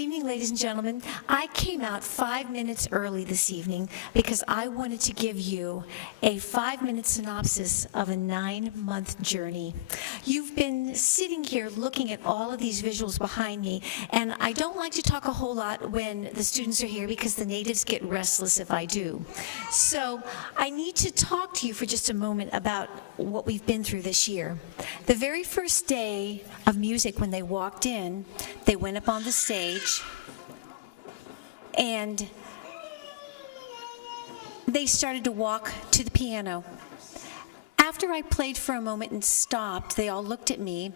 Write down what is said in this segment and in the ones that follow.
evening, ladies and gentlemen. I came out 5 minutes early this evening because I wanted to give you a 5-minute synopsis of a 9-month journey. You've been sitting here looking at all of these visuals behind me, and I don't like to talk a whole lot when the students are here because the natives get restless if I do. So I need to talk to you for just a moment about what we've been through this year. The very first day of music, when they walked in, they went up on the stage and they started to walk to the piano. After I played for a moment and stopped, they all looked at me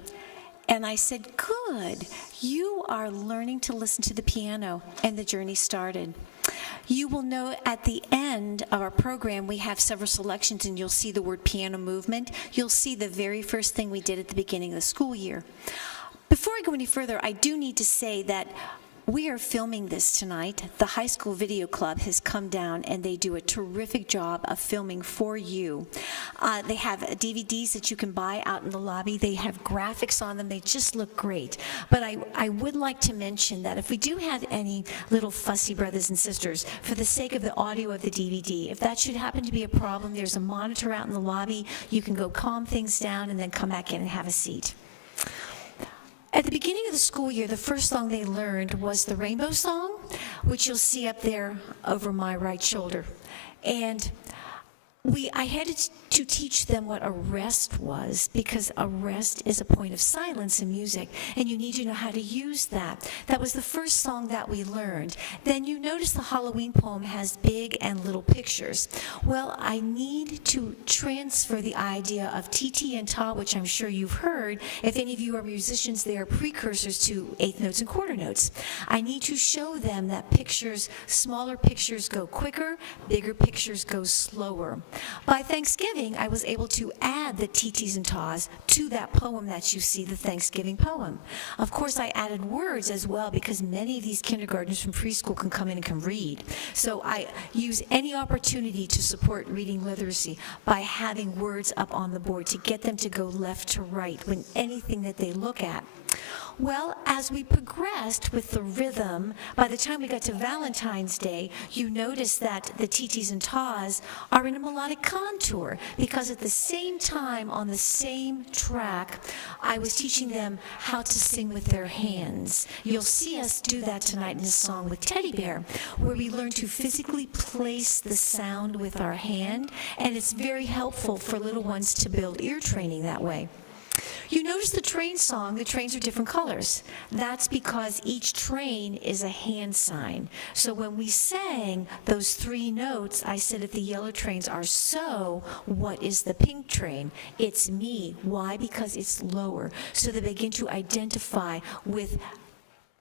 and I said, "Good, you are learning to listen to the piano," and the journey started. You will know at the end of our program we have several selections, and you'll see the word piano movement. You'll see the very first thing we did at the beginning of the school year. Before I go any further, I do need to say that we are filming this tonight. The High School Video Club has come down and they do a terrific job of filming for you. They have DVDs that you can buy out in the lobby. They have graphics on them. They just look great. But I would like to mention that if we do have any little fussy brothers and sisters, for the sake of the audio of the DVD, if that should happen to be a problem, there's a monitor out in the lobby. You can go calm things down and then come back in and have a seat. At the beginning of the school year, the first song they learned was the Rainbow Song, which you'll see up there over my right shoulder. And I had to teach them what a rest was, because a rest is a point of silence in music, and you need to know how to use that. That was the first song that we learned. Then you notice the Halloween poem has big and little pictures. Well, I need to transfer the idea of TT and Ta, which I'm sure you've heard. If any of you are musicians, they are precursors to eighth notes and quarter notes. I need to show them that smaller pictures go quicker, bigger pictures go slower. By Thanksgiving, I was able to add the TTs and Tas to that poem that you see, the Thanksgiving poem. Of course, I added words as well because many of these kindergartners from preschool can come in and can read. So I use any opportunity to support reading literacy by having words up on the board to get them to go left to right when anything that they look at. Well, as we progressed with the rhythm, by the time we got to Valentine's Day, you notice that the TTs and Tas are in a melodic contour, because at the same time, on the same track, I was teaching them how to sing with their hands. You'll see us do that tonight in a song with Teddy Bear, where we learn to physically place the sound with our hand, and it's very helpful for little ones to build ear training that way. You notice the train song, the trains are different colors. That's because each train is a hand sign. So when we sang those 3 notes, I said if the yellow trains are so, what is the pink train? It's me. Why? Because it's lower. So they begin to identify with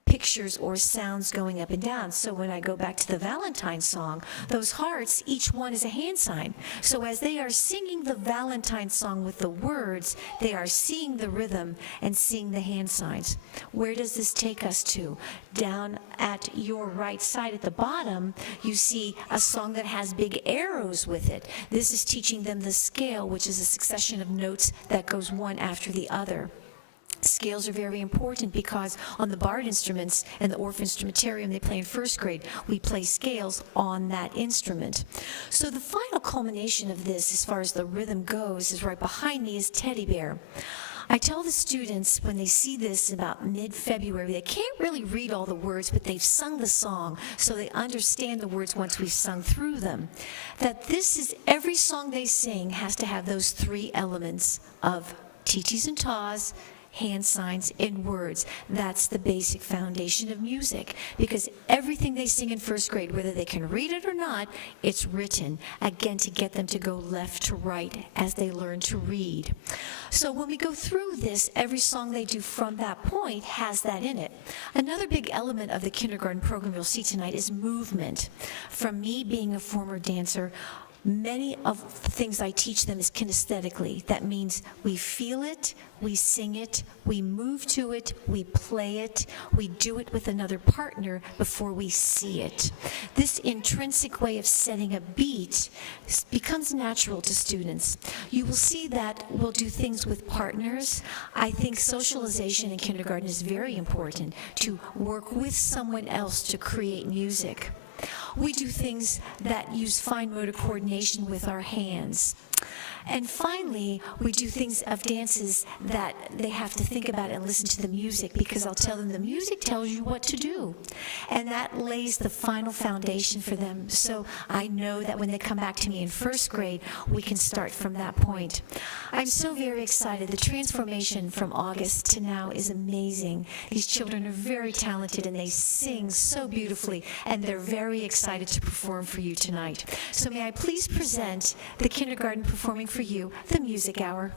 pictures or sounds going up and down. So when I go back to the Valentine song, those hearts, each one is a hand sign. So as they are singing the Valentine song with the words, they are seeing the rhythm and seeing the hand signs. Where does this take us to? Down at your right side at the bottom, you see a song that has big arrows with it. This is teaching them the scale, which is a succession of notes that goes one after the other. Scales are very important because on the barred instruments and the Orff Instrumentarium they play in first grade, we play scales on that instrument. So the final culmination of this, as far as the rhythm goes, is right behind me is Teddy Bear. I tell the students when they see this about mid-February, they can't really read all the words, but they've sung the song, so they understand the words once we've sung through them. That this is, every song they sing has to have those 3 elements of TTs and Tas, hand signs, and words. That's the basic foundation of music, because everything they sing in first grade, whether they can read it or not, it's written, again, to get them to go left to right as they learn to read. So when we go through this, every song they do from that point has that in it. Another big element of the kindergarten program you'll see tonight is movement. From me being a former dancer, Many of the things I teach them is kinesthetically. That means we feel it, we sing it, we move to it, we play it, we do it with another partner before we see it. This intrinsic way of setting a beat becomes natural to students. You will see that we'll do things with partners. I think socialization in kindergarten is very important, to work with someone else to create music. We do things that use fine motor coordination with our hands. And finally, we do things of dances that they have to think about and listen to the music, because I'll tell them the music tells you what to do. And that lays the final foundation for them. So I know that when they come back to me in first grade, we can start from that point. I'm so very excited. The transformation from August to now is amazing. These children are very talented and they sing so beautifully, and they're very excited to perform for you tonight. So may I please present the kindergarten performing for you, the Music Hour.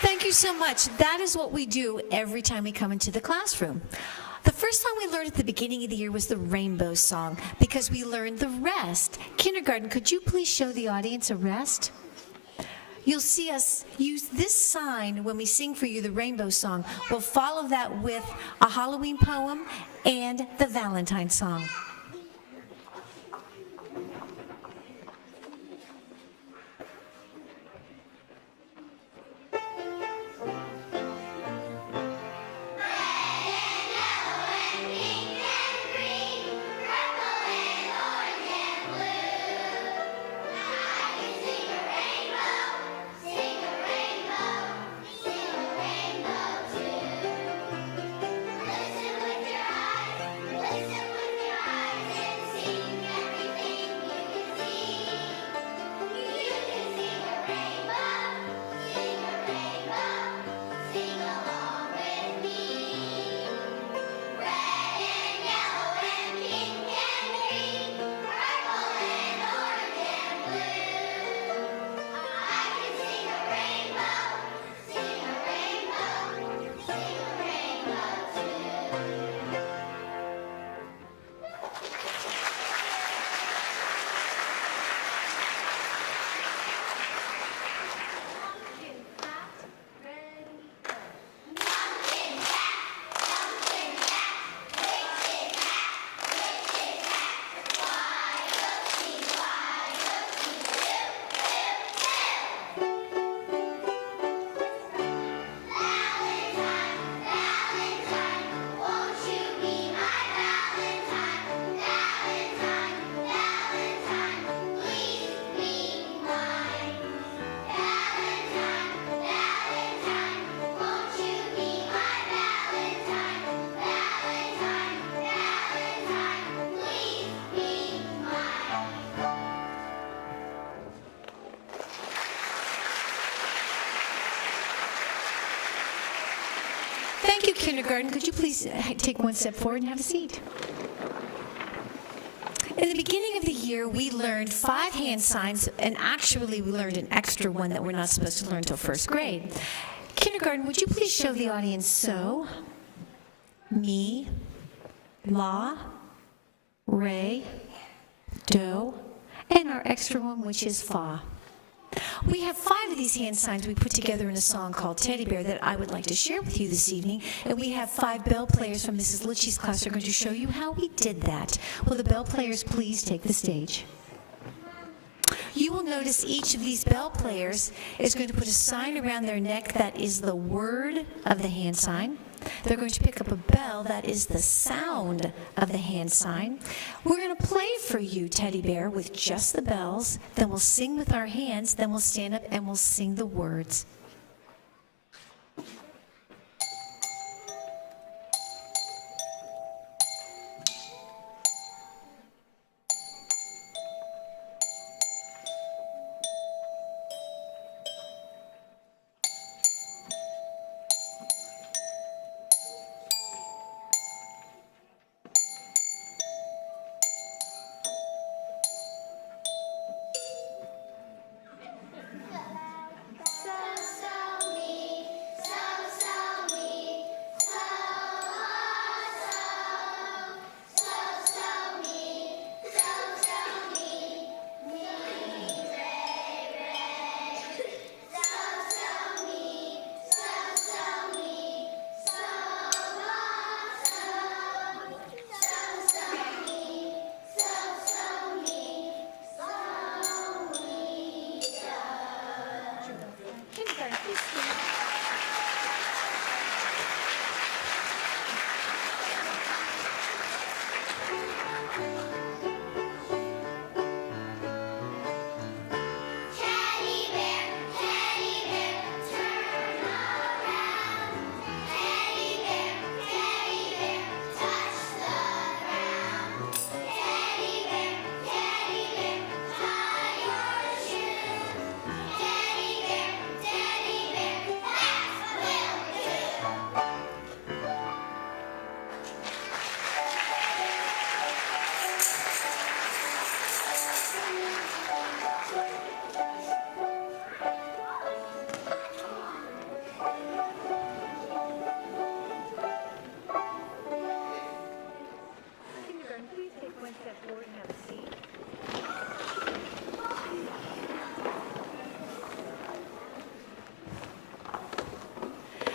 Thank you so much. That is what we do every time we come into the classroom. The first song we learned at the beginning of the year was the Rainbow Song, because we learned the rest. Kindergarten, could you please show the audience a rest? You'll see us use this sign when we sing for you the Rainbow Song. We'll follow that with a Halloween poem and the Valentine song. Sing Thank you, kindergarten. Could you please take one step forward and have a seat? In the beginning of the year, we learned 5 hand signs, and actually we learned an extra one that we're not supposed to learn until first grade. Kindergarten, would you please show the audience so, me, la, re, do, and our extra one, which is fa. We have 5 of these hand signs we put together in a song called Teddy Bear that I would like to share with you this evening. And we have 5 bell players from Mrs. Litchie's class who are going to show you how we did that. Will the bell players please take the stage? You will notice each of these bell players is going to put a sign around their neck that is the word of the hand sign. They're going to pick up a bell that is the sound of the hand sign. We're going to play for you, Teddy Bear, with just the bells. Then we'll sing with our hands. Then we'll stand up and we'll sing the words.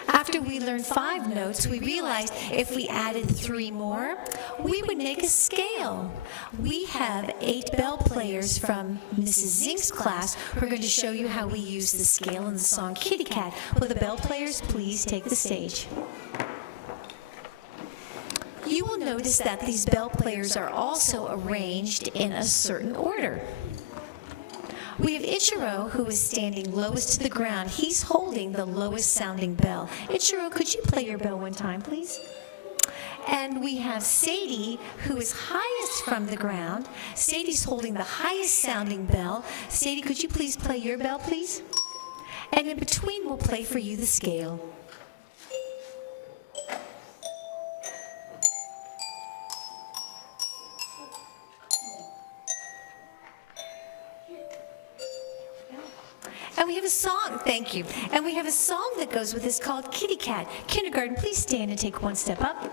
After we learned 5 notes, we realized if we added 3 more, we would make a scale. We have 8 bell players from Mrs. Zink's class who are going to show you how we use the scale in the song Kitty Cat. Will the bell players please take the stage? You will notice that these bell players are also arranged in a certain order. We have Ichiro, who is standing lowest to the ground. He's holding the lowest sounding bell. Ichiro, could you play your bell one time, please? And we have Sadie, who is highest from the ground. Sadie's holding the highest sounding bell. Sadie, could you please play your bell, please? And in between, we'll play for you the scale. And we have a song, thank you. And we have a song that goes with this called Kitty Cat. Kindergarten, please stand and take one step up.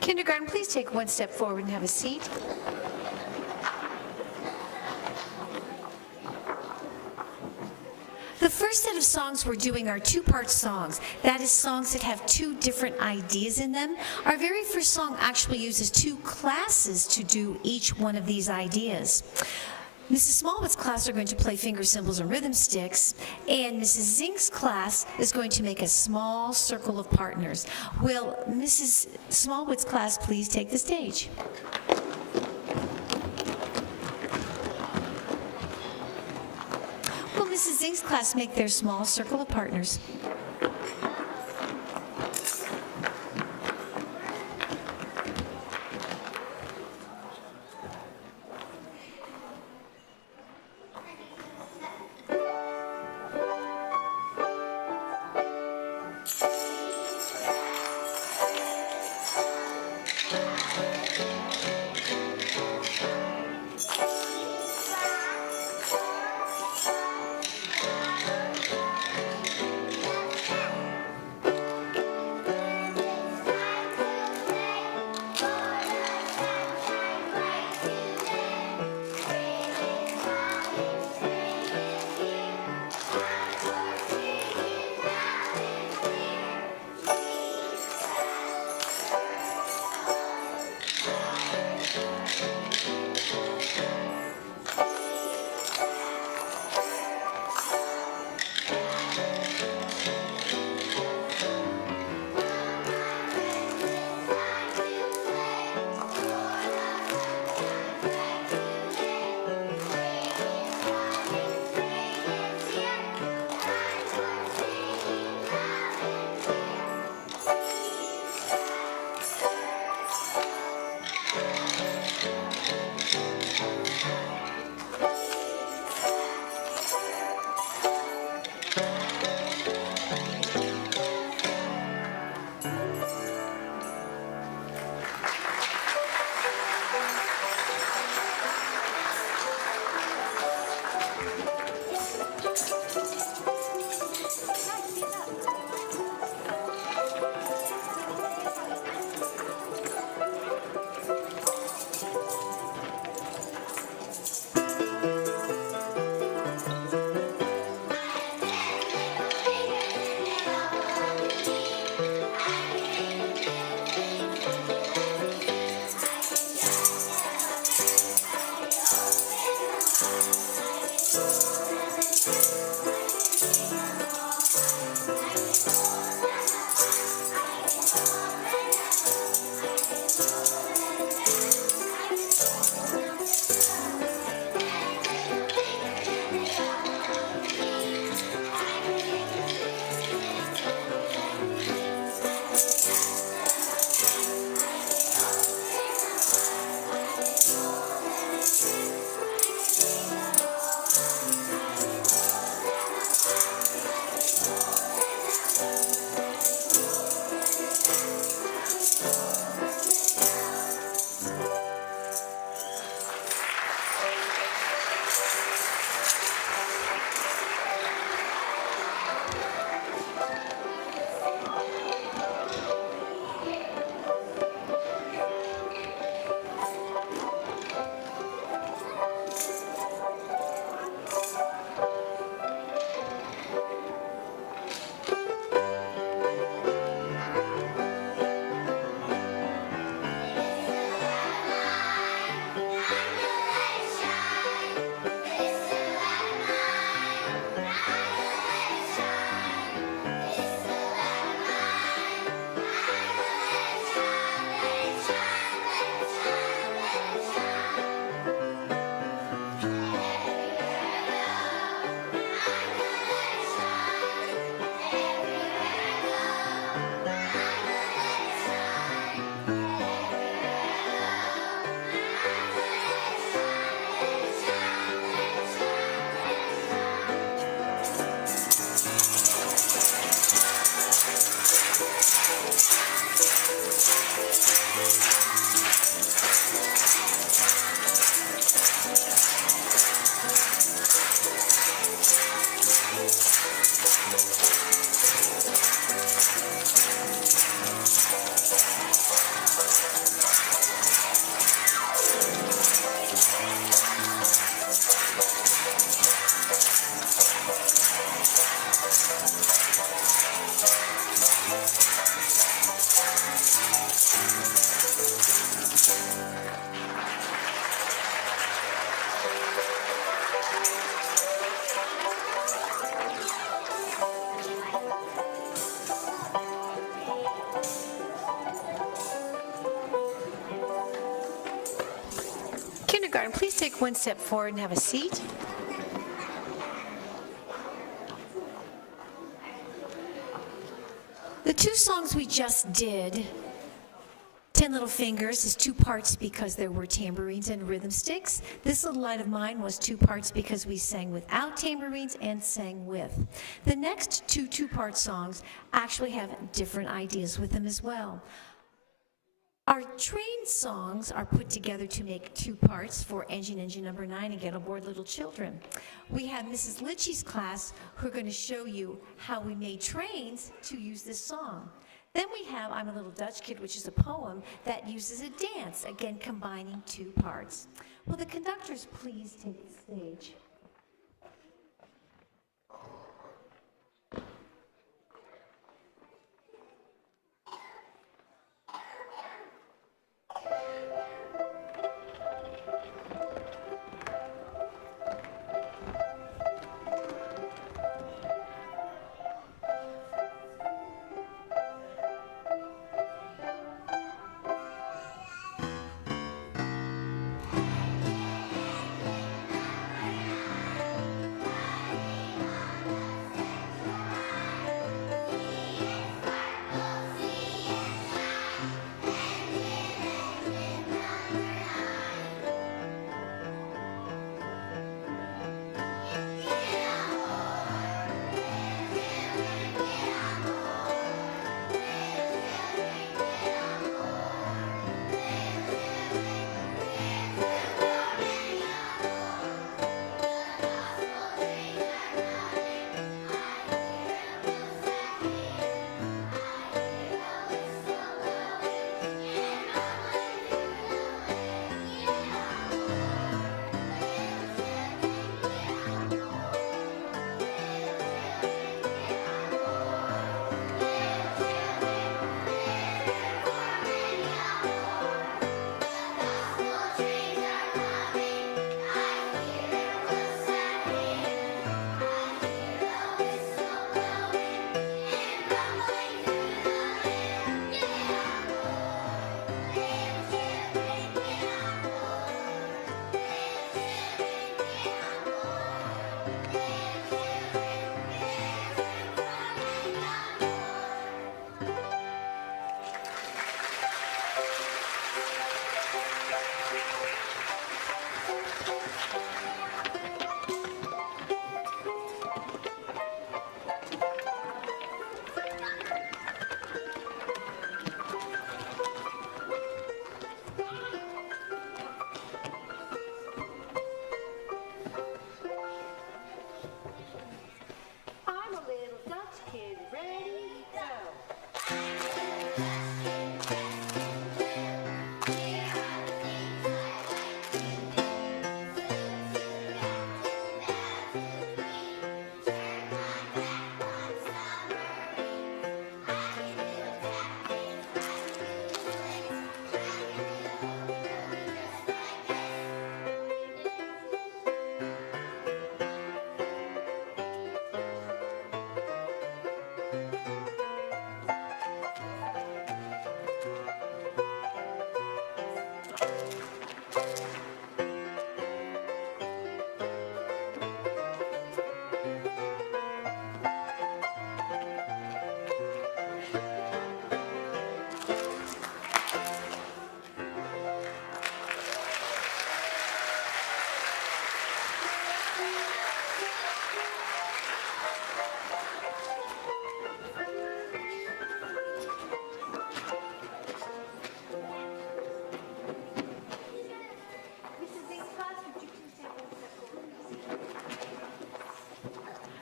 Kindergarten, please take one step forward and have a seat. The first first set of songs we're doing are two-part songs. That is, songs that have two different ideas in them. Our very first song actually uses two classes to do each one of these ideas. Mrs. Smallwood's class are going to play finger cymbals and rhythm sticks, and Mrs. Zink's class is going to make a small circle of partners. Will Mrs. Smallwood's class please take the stage? Will Mrs. Zink's class make their small circle of partners? kindergarten, please take one step forward and have a seat. The two songs we just did, 10 Little Fingers, is two parts because there were tambourines and rhythm sticks. This Little Light of Mine was two parts because we sang without tambourines and sang with. The next two-part songs actually have different ideas with them as well. Our train songs are put together to make two parts for Engine number 9 and Get Aboard Little Children. We have Mrs. Litchie's class who are going to show you how we made trains to use this song. Then we have I'm a Little Dutch Kid, which is a poem that uses a dance, again combining two parts. Will the conductors please take the stage?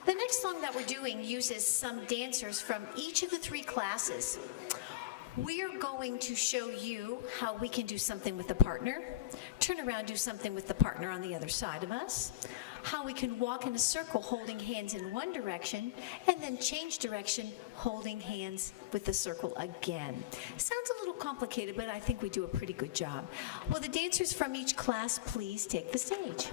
The next song that we're doing uses some dancers from each of the three classes. We're going to show you how we can do something with the partner, turn around, do something with the partner on the other side of us, how we can walk in a circle holding hands in one direction, and then change direction holding hands with the circle again. Sounds a little complicated, but I think we do a pretty good job. Will the dancers from each class please take the stage?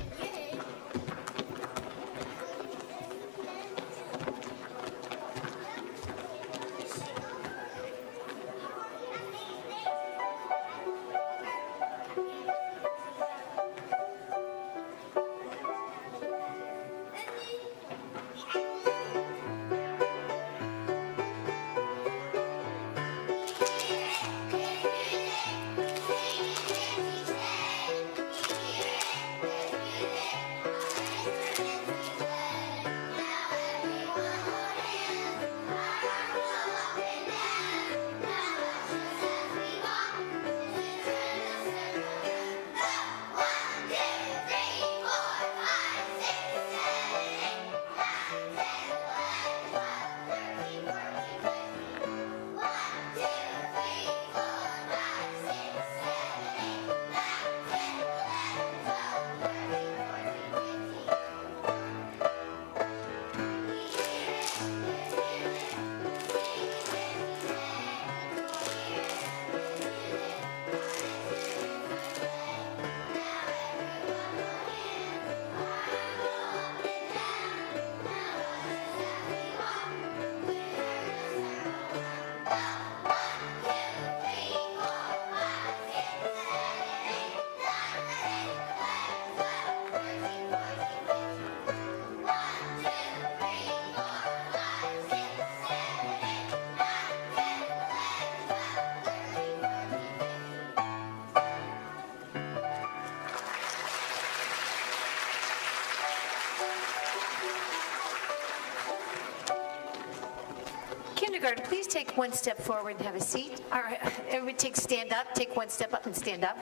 Kindergarten, please take one step forward and have a seat. All right, everybody stand up, take one step up and stand up.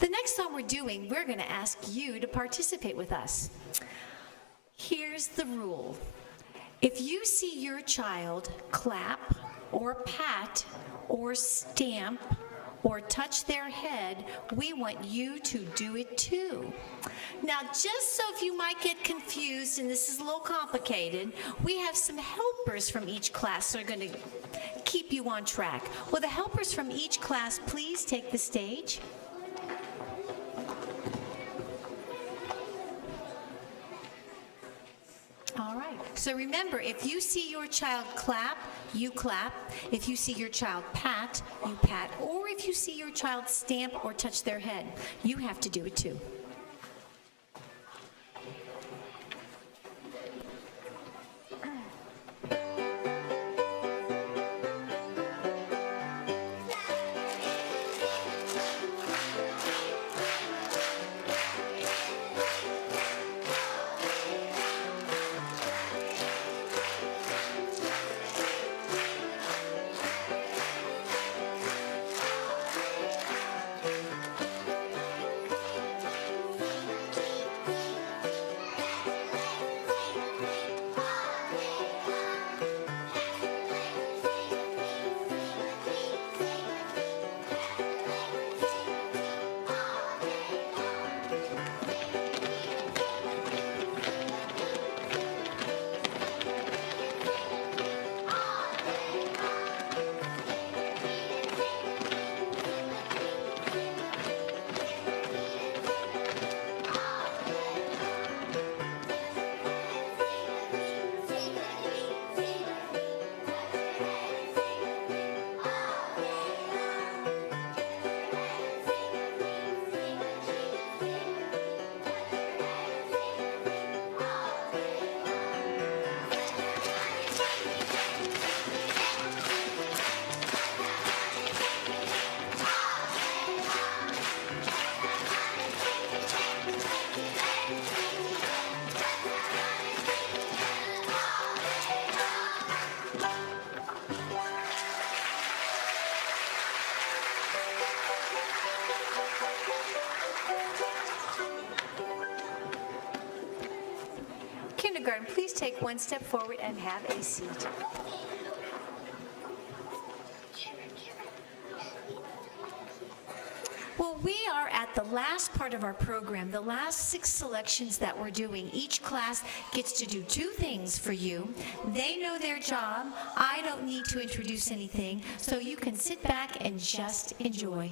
The next song we're doing, we're going to ask you to participate with us. Here's the rule. If you see your child clap or pat or stamp or touch their head, we want you to do it too. Now, just so if you might get confused, and this is a little complicated, we have some helpers from each class that are going to keep you on track. Will the helpers from each class please take the stage? All right. So remember, if you see your child clap, you clap. If you see your child pat, you pat. Or if you see your child stamp or touch their head, you have to do it too. Kindergarten, please take one step forward and have a seat. Well, we are at the last part of our program, the last 6 selections that we're doing. Each class gets to do 2 things for you. They know their job. I don't need to introduce anything, so you can sit back and just enjoy.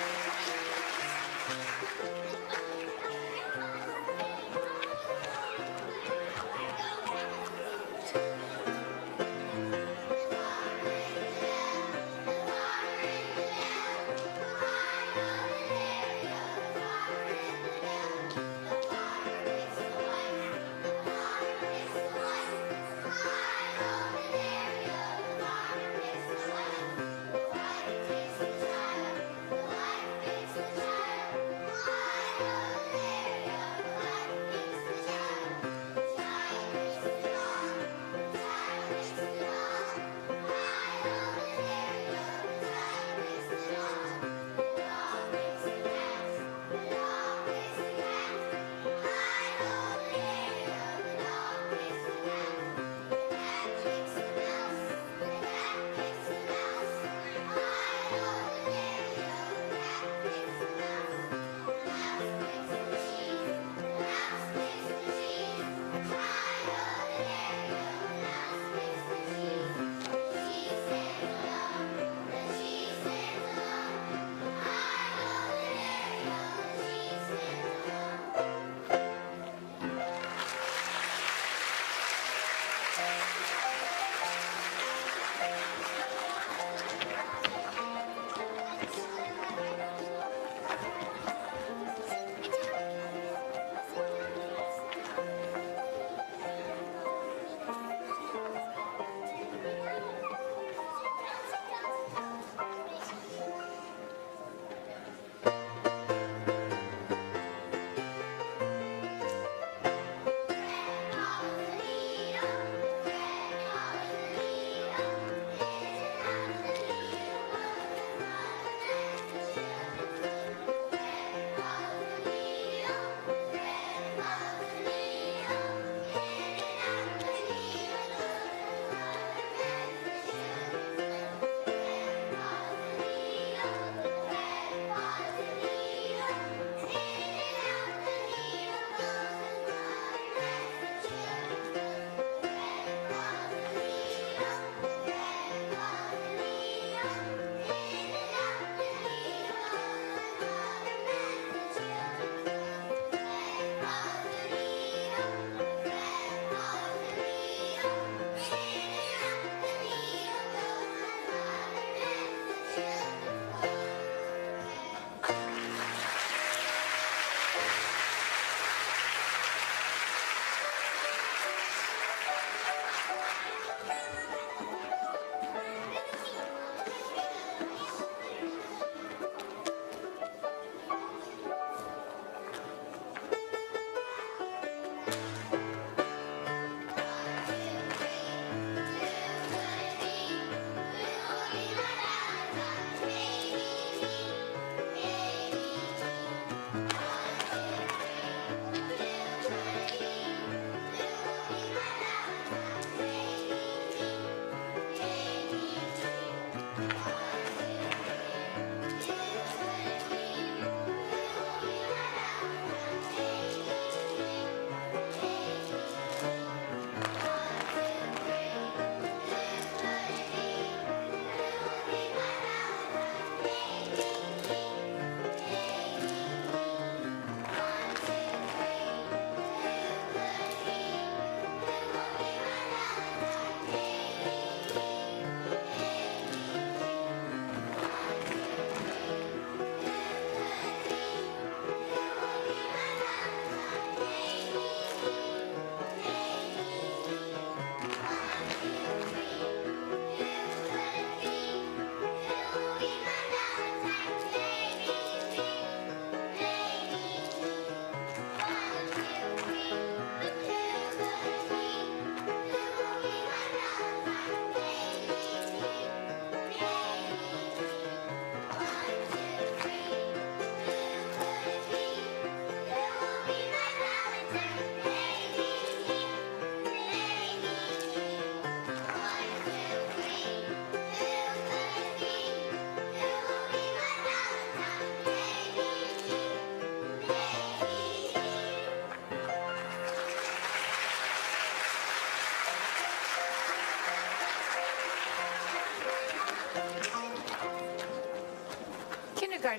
Takes the time, the life takes the time.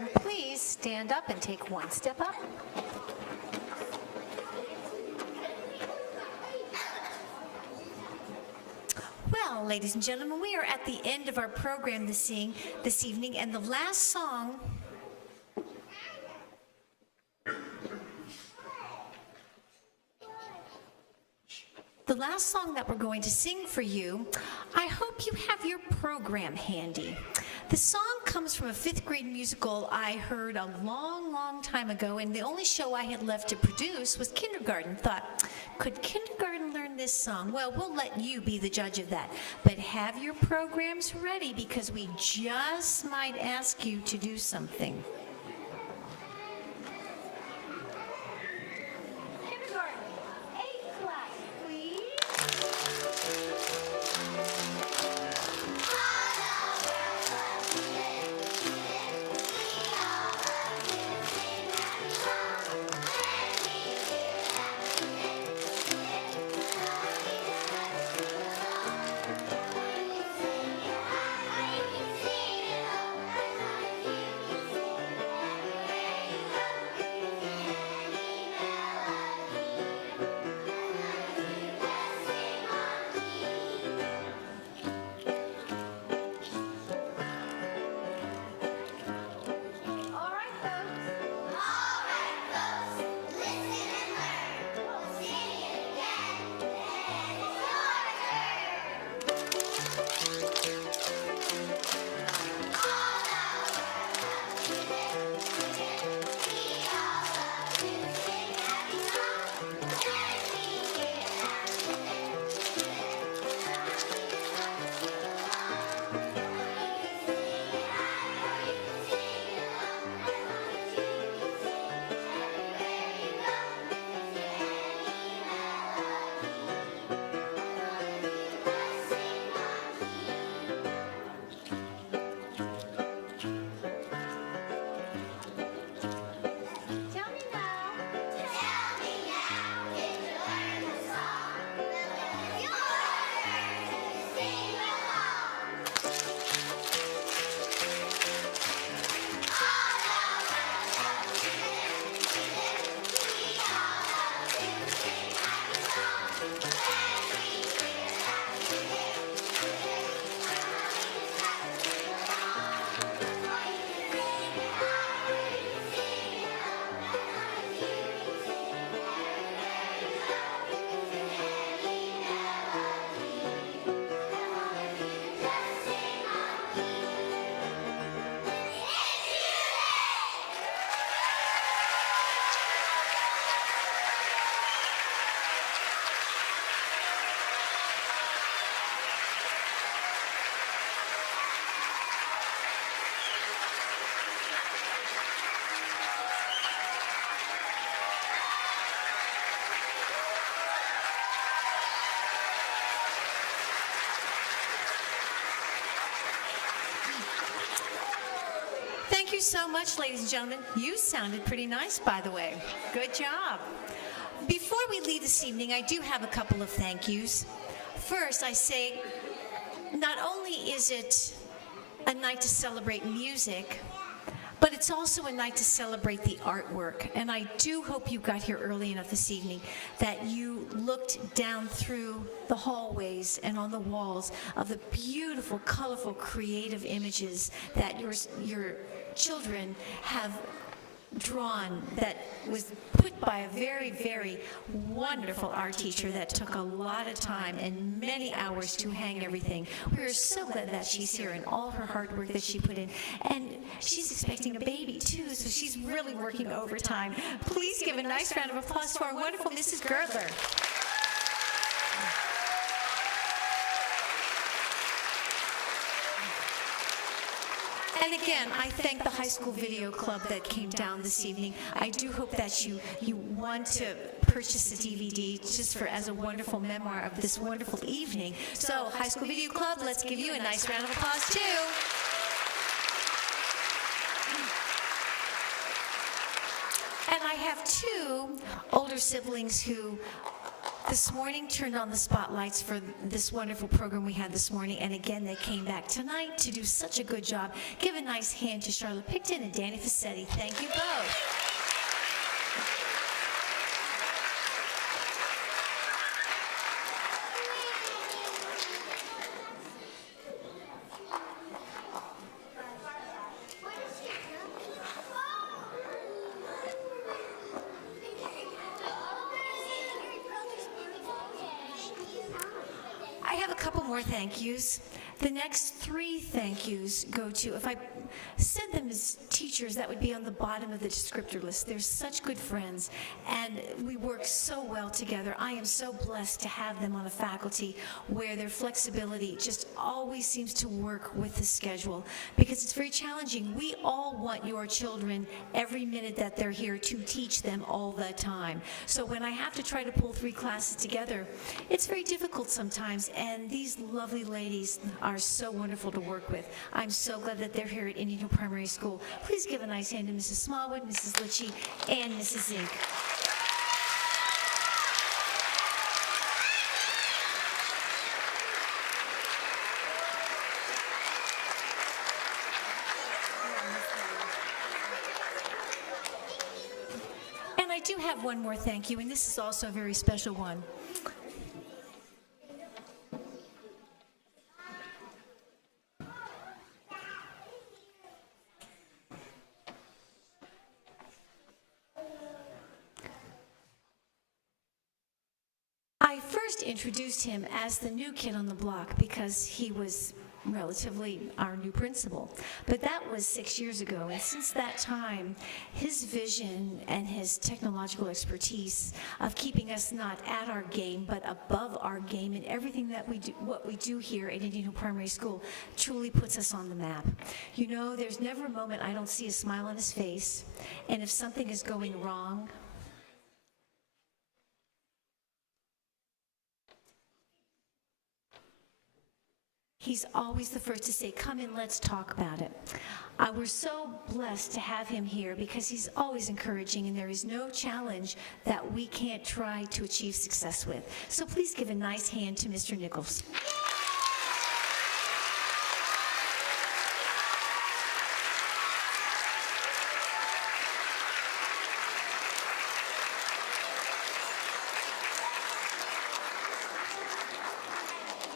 kindergarten, please stand up and take one step up. Well, ladies and gentlemen, we are at the end of our program this evening, and the last song that we're going to sing for you, I hope you have your program handy. The song comes from a fifth grade musical I heard a long, long time ago, and the only show I had left to produce was kindergarten. Thought, could kindergarten learn this song? Well, we'll let you be the judge of that. But have your programs ready, because we just might ask you to do something. Kindergarten, 8th class, please. Thank you so much, ladies and gentlemen. You sounded pretty nice, by the way. Good job. Before we leave this evening, I do have a couple of thank yous. First, I say, not only is it a night to celebrate music, but it's also a night to celebrate the artwork. And I do hope you got here early enough this evening that you looked down through the hallways and on the walls of the beautiful, colorful, creative images that your children have drawn, that was put by a very, very wonderful art teacher that took a lot of time and many hours to hang everything. We're so glad that she's here and all her hard work that she put in. And she's expecting a baby too, so she's really working overtime. Please give a nice round of applause to our wonderful Mrs. Girdler. And again, I thank the High School Video Club that came down this evening. I do hope that you want to purchase the DVD just for as a wonderful memoir of this wonderful evening. So, High School Video Club, let's give you a nice round of applause too. And I have two older siblings who this morning turned on the spotlights for this wonderful program we had this morning, and again, they came back tonight to do such a good job. Give a nice hand to Charlotte Picton and Danny Fassetti. Thank you both. I have a couple more thank yous. The next 3 thank yous go to, if I said them as teachers, that would be on the bottom of the descriptor list. They're such good friends, and we work so well together. I am so blessed to have them on a faculty where their flexibility just always seems to work with the schedule, because it's very challenging. We all want your children every minute that they're here to teach them all the time. So when I have to try to pull 3 classes together, it's very difficult sometimes, and these lovely ladies are so wonderful to work with. I'm so glad that they're here at Indian Hill Primary School. Please give a nice hand to Mrs. Smallwood, Mrs. Litchie, and Mrs. Zink. And I do have one more thank you, and this is also a very special one. I first introduced him as the new kid on the block because he was relatively our new principal. But that was 6 years ago, and since that time, his vision and his technological expertise of keeping us not at our game, but above our game in everything that we do, what we do here at Indian Hill Primary School, truly puts us on the map. You know, there's never a moment I don't see a smile on his face, and if something is going wrong, he's always the first to say, come in, let's talk about it. We're so blessed to have him here because he's always encouraging, and there is no challenge that we can't try to achieve success with. So please give a nice hand to Mr. Nichols.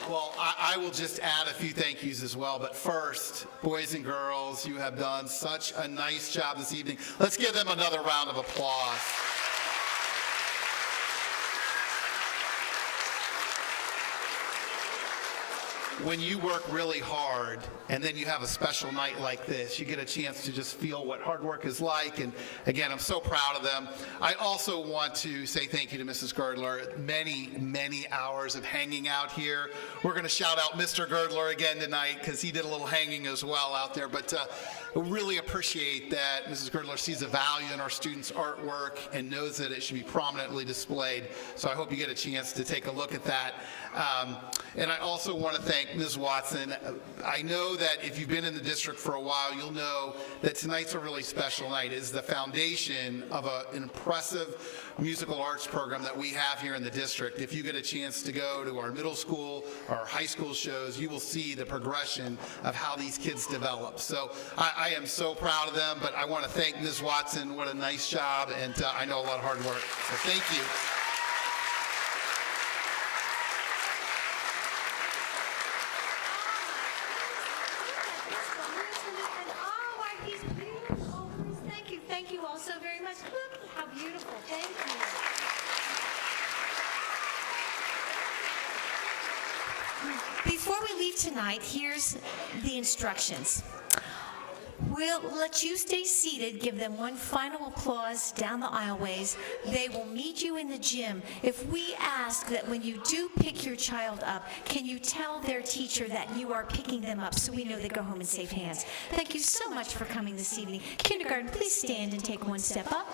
Well, I will just add a few thank yous as well. But first, boys and girls, you have done such a nice job this evening. Let's give them another round of applause. When you work really hard and then you have a special night like this, you get a chance to just feel what hard work is like. And again, I'm so proud of them. I also want to say thank you to Mrs. Girdler. Many, many hours of hanging out here. We're going to shout out Mr. Girdler again tonight because he did a little hanging as well out there. But really appreciate that Mrs. Girdler sees the value in our students' artwork and knows that it should be prominently displayed. So I hope you get a chance to take a look at that. And I also want to thank Ms. Watson. I know that if you've been in the district for a while, you'll know that tonight's a really special night. It is the foundation of an impressive musical arts program that we have here in the district. If you get a chance to go to our middle school or our high school shows, you will see the progression of how these kids develop. So I am so proud of them, but I want to thank Ms. Watson. What a nice job, and I know a lot of hard work. So thank you. Thank you all so very much. Look how beautiful. Thank you. Before we leave tonight, here's the instructions. We'll let you stay seated, give them one final applause down the aisleways. They will meet you in the gym. If we ask that when you do pick your child up, can you tell their teacher that you are picking them up so we know they go home in safe hands? Thank you so much for coming this evening. Kindergarten, please stand and take one step up.